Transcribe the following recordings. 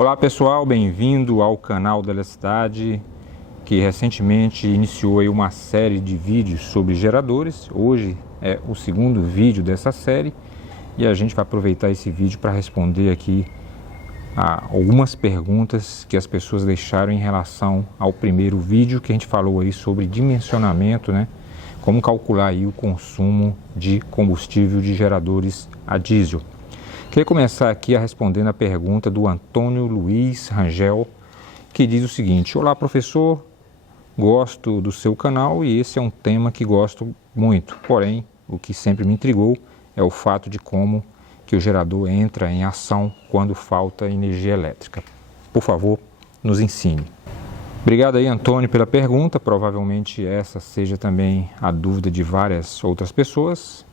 Olá pessoal, bem-vindo ao canal da Eletricidade, que recentemente iniciou aí uma série de vídeos sobre geradores. Hoje é o segundo vídeo dessa série e a gente vai aproveitar esse vídeo para responder aqui a algumas perguntas que as pessoas deixaram em relação ao primeiro vídeo, que a gente falou aí sobre dimensionamento, né? Como calcular aí o consumo de combustível de geradores a diesel. Queria começar aqui respondendo a pergunta do Antônio Luiz Rangel, que diz o seguinte: olá professor, gosto do seu canal e esse é um tema que gosto muito, porém o que sempre me intrigou é o fato de como que o gerador entra em ação quando falta energia elétrica. Por favor, nos ensine. Obrigado aí, Antônio, pela pergunta. Provavelmente essa seja também a dúvida de várias outras pessoas.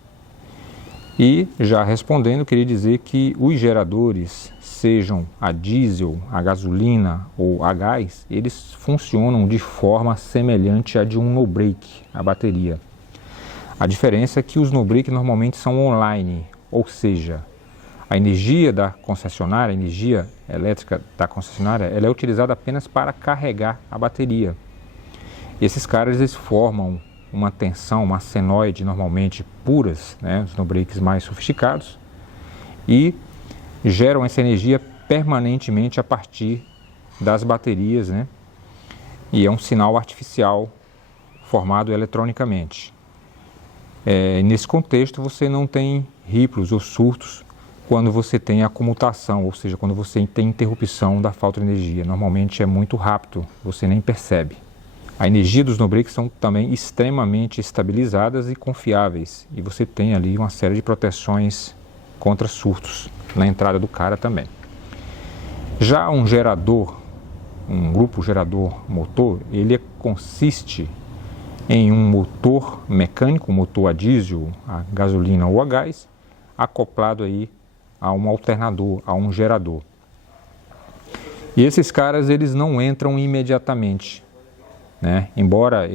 E já respondendo, queria dizer que os geradores, sejam a diesel, a gasolina ou a gás, eles funcionam de forma semelhante à de um no-break, a bateria. A diferença é que os no-break normalmente são online, ou seja, a energia da concessionária, a energia elétrica da concessionária, ela é utilizada apenas para carregar a bateria. Esses caras, eles formam uma tensão, uma senoide normalmente puras, né, os no-breaks mais sofisticados, e geram essa energia permanentemente a partir das baterias, né, e é um sinal artificial formado eletronicamente. Nesse contexto você não tem riplos ou surtos quando você tem a comutação, ou seja, quando você tem interrupção da falta de energia. Normalmente é muito rápido, você nem percebe. A energia dos no-breaks são também extremamente estabilizadas e confiáveis, e você tem ali uma série de proteções contra surtos na entrada do cara também. Já um gerador, um grupo gerador motor, ele consiste em um motor mecânico, um motor a diesel, a gasolina ou a gás, acoplado aí a um alternador, a um gerador. E esses caras, eles não entram imediatamente, né? Embora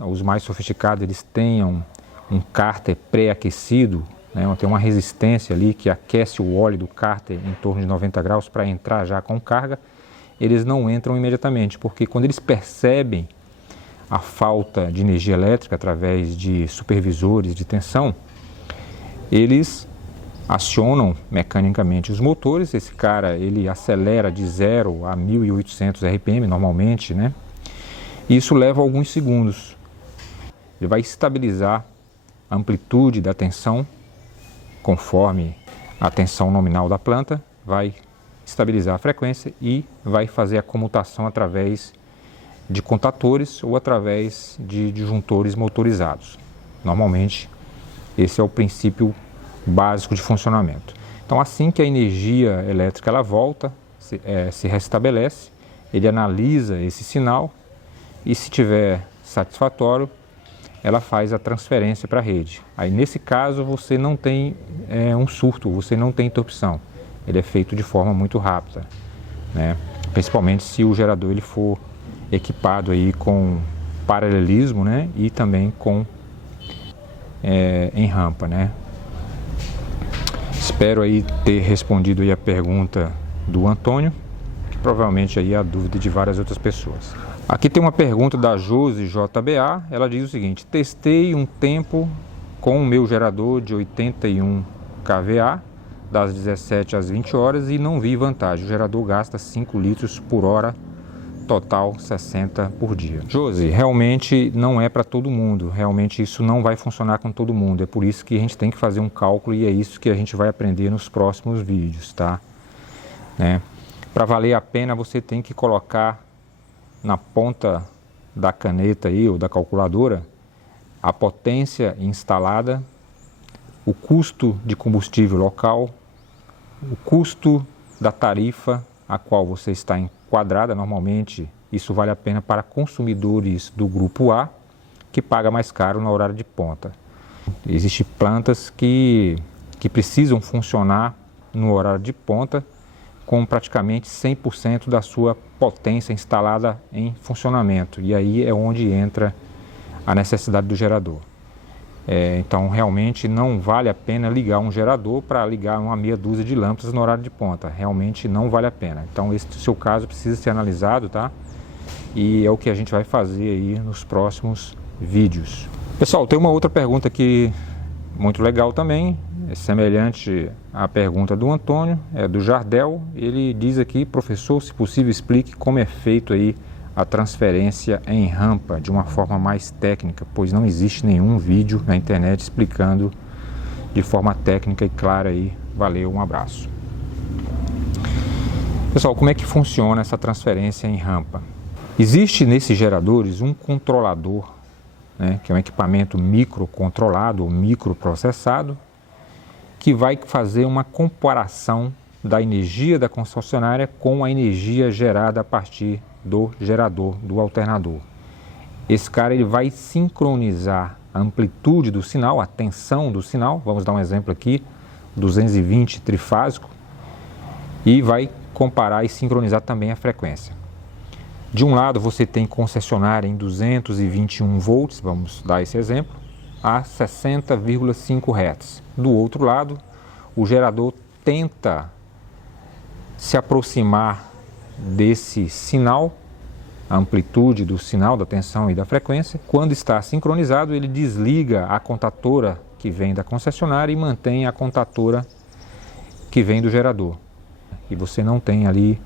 os mais sofisticados, eles tenham um cárter pré-aquecido, né? Tem uma resistência ali que aquece o óleo do cárter em torno de 90 graus para entrar já com carga, eles não entram imediatamente, porque quando eles percebem a falta de energia elétrica através de supervisores de tensão, eles acionam mecanicamente os motores. Esse cara, ele acelera de 0 a 1.800 RPM normalmente, né? Isso leva alguns segundos. Ele vai estabilizar a amplitude da tensão conforme a tensão nominal da planta, vai estabilizar a frequência e vai fazer a comutação através de contatores ou através de disjuntores motorizados. Normalmente, esse é o princípio básico de funcionamento. Então, assim que a energia elétrica ela volta, se restabelece, ele analisa esse sinal e, se tiver satisfatório, ela faz a transferência para a rede. Aí, nesse caso, você não tem um surto, você não tem interrupção. Ele é feito de forma muito rápida, né? Principalmente se o gerador ele for equipado aí com paralelismo, né? E também com em rampa, né? Espero aí ter respondido aí a pergunta do Antônio, que provavelmente aí é a dúvida de várias outras pessoas. Aqui tem uma pergunta da Josi JBA, ela diz o seguinte: testei um tempo com o meu gerador de 81 kVA, das 17 às 20 horas, e não vi vantagem. O gerador gasta 5 litros por hora, total 60 por dia. Josi, realmente não é para todo mundo, realmente isso não vai funcionar com todo mundo, é por isso que a gente tem que fazer um cálculo e é isso que a gente vai aprender nos próximos vídeos, tá? Né? Para valer a pena, você tem que colocar na ponta da caneta aí, ou da calculadora, a potência instalada, o custo de combustível local, o custo da tarifa a qual você está enquadrada. Normalmente isso vale a pena para consumidores do grupo A, que paga mais caro no horário de ponta. Existem plantas que precisam funcionar no horário de ponta com praticamente 100% da sua potência instalada em funcionamento, e aí é onde entra a necessidade do gerador. Então realmente não vale a pena ligar um gerador para ligar uma meia dúzia de lâmpadas no horário de ponta. Realmente não vale a pena. Então esse seu caso precisa ser analisado, tá? E é o que a gente vai fazer aí nos próximos vídeos. Pessoal, tem uma outra pergunta aqui muito legal também, é semelhante à pergunta do Antônio, é do Jardel. Ele diz aqui: professor, se possível explique como é feito aí a transferência em rampa de uma forma mais técnica, pois não existe nenhum vídeo na internet explicando de forma técnica e clara aí. Valeu, um abraço. Pessoal, como é que funciona essa transferência em rampa? Existe nesses geradores um controlador, né, que é um equipamento microcontrolado ou microprocessado, que vai fazer uma comparação da energia da concessionária com a energia gerada a partir do gerador, do alternador. Esse cara ele vai sincronizar a amplitude do sinal, a tensão do sinal, vamos dar um exemplo aqui, 220 trifásico, e vai comparar e sincronizar também a frequência. De um lado você tem concessionária em 221 volts, vamos dar esse exemplo, a 60,5 Hz. Do outro lado, o gerador tenta se aproximar desse sinal, a amplitude do sinal, da tensão e da frequência. Quando está sincronizado, ele desliga a contatora que vem da concessionária e mantém a contatora que vem do gerador. E você não tem ali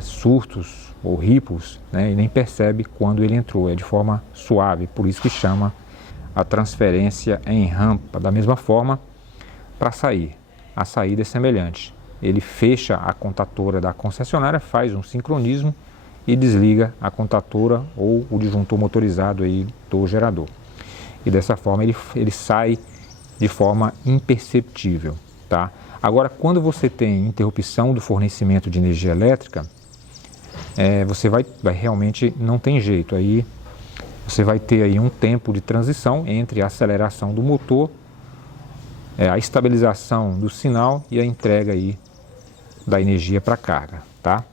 surtos ou ripples, né, e nem percebe quando ele entrou, é de forma suave, por isso que chama a transferência em rampa. Da mesma forma, para sair, a saída é semelhante. Ele fecha a contatora da concessionária, faz um sincronismo e desliga a contatora ou o disjuntor motorizado aí do gerador. E dessa forma ele sai de forma imperceptível, tá? Agora, quando você tem interrupção do fornecimento de energia elétrica, você vai realmente não tem jeito. Aí você vai ter aí um tempo de transição entre a aceleração do motor, a estabilização do sinal e a entrega aí da energia para a carga, tá?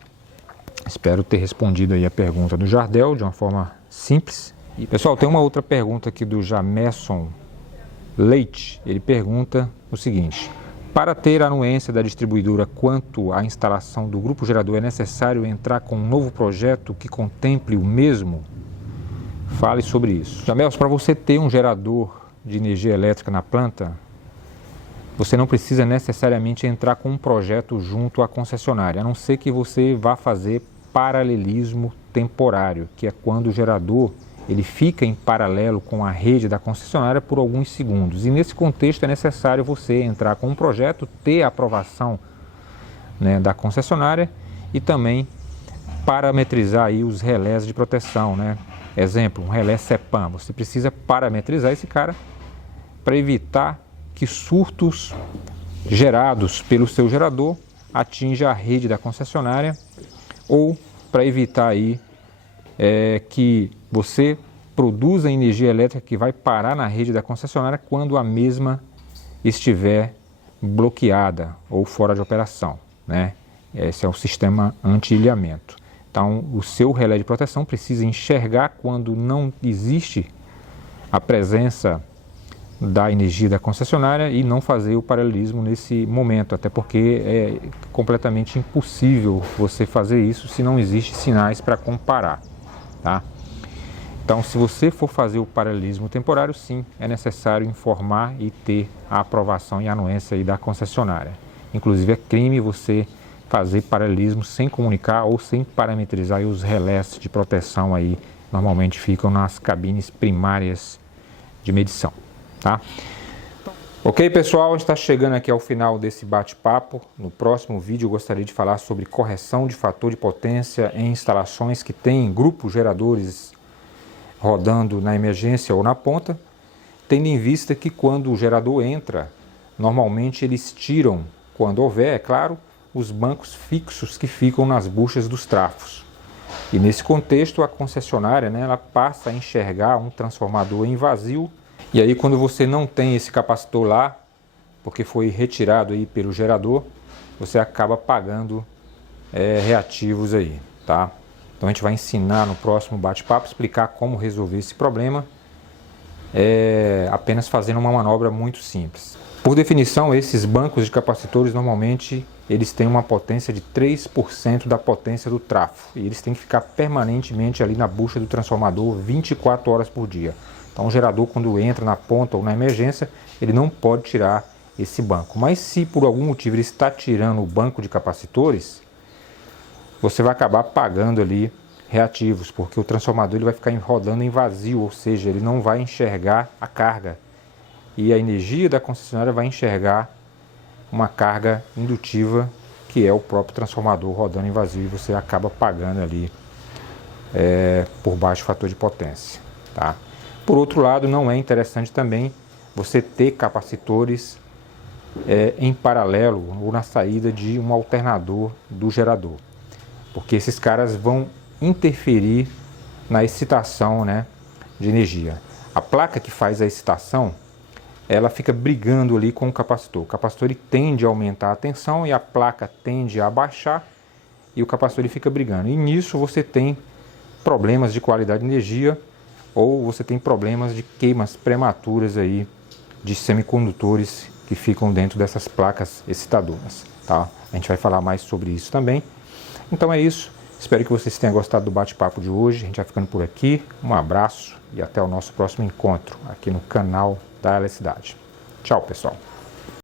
Espero ter respondido aí a pergunta do Jardel de uma forma simples. E pessoal, tem uma outra pergunta aqui do Jamerson Leite. Ele pergunta o seguinte: para ter a anuência da distribuidora quanto à instalação do grupo gerador, é necessário entrar com um novo projeto que contemple o mesmo? Fale sobre isso. Jamerson, para você ter um gerador de energia elétrica na planta, você não precisa necessariamente entrar com um projeto junto à concessionária, a não ser que você vá fazer paralelismo temporário, que é quando o gerador ele fica em paralelo com a rede da concessionária por alguns segundos. E nesse contexto é necessário você entrar com um projeto, ter a aprovação, né, da concessionária e também parametrizar aí os relés de proteção, né? Exemplo, um relé CEPAM, você precisa parametrizar esse cara para evitar que surtos gerados pelo seu gerador atinja a rede da concessionária, ou para evitar aí que você produza energia elétrica que vai parar na rede da concessionária quando a mesma estiver bloqueada ou fora de operação, né? Esse é o sistema anti-ilhamento. Então, o seu relé de proteção precisa enxergar quando não existe a presença da energia da concessionária e não fazer o paralelismo nesse momento, até porque é completamente impossível você fazer isso se não existem sinais para comparar, tá? Então, se você for fazer o paralelismo temporário, sim, é necessário informar e ter a aprovação e anuência aí da concessionária. Inclusive, é crime você fazer paralelismo sem comunicar ou sem parametrizar aí os relés de proteção aí, normalmente ficam nas cabines primárias de medição. Tá? Ok, pessoal, está chegando aqui ao final desse bate-papo. No próximo vídeo eu gostaria de falar sobre correção de fator de potência em instalações que têm grupos geradores rodando na emergência ou na ponta, tendo em vista que quando o gerador entra, normalmente eles tiram, quando houver, é claro, os bancos fixos que ficam nas buchas dos trafos. E nesse contexto a concessionária, né, ela passa a enxergar um transformador em vazio. E aí quando você não tem esse capacitor lá, porque foi retirado aí pelo gerador, você acaba pagando reativos aí, tá? Então a gente vai ensinar no próximo bate-papo, explicar como resolver esse problema apenas fazendo uma manobra muito simples. Por definição, esses bancos de capacitores normalmente eles têm uma potência de 3% da potência do trafo e eles têm que ficar permanentemente ali na bucha do transformador 24 horas por dia. Então o gerador, quando entra na ponta ou na emergência, ele não pode tirar esse banco. Mas se por algum motivo ele está tirando o banco de capacitores, você vai acabar pagando ali reativos, porque o transformador ele vai ficar rodando em vazio, ou seja, ele não vai enxergar a carga. E a energia da concessionária vai enxergar uma carga indutiva, que é o próprio transformador rodando em vazio, e você acaba pagando ali por baixo fator de potência. Tá? Por outro lado, não é interessante também você ter capacitores em paralelo ou na saída de um alternador do gerador, porque esses caras vão interferir na excitação, né, de energia. A placa que faz a excitação, ela fica brigando ali com o capacitor. O capacitor ele tende a aumentar a tensão e a placa tende a abaixar e o capacitor ele fica brigando. E nisso você tem problemas de qualidade de energia ou você tem problemas de queimas prematuras aí de semicondutores que ficam dentro dessas placas excitadoras. Tá? A gente vai falar mais sobre isso também. Então é isso. Espero que vocês tenham gostado do bate-papo de hoje. A gente vai ficando por aqui. Um abraço e até o nosso próximo encontro aqui no canal da Eletricidade. Tchau, pessoal.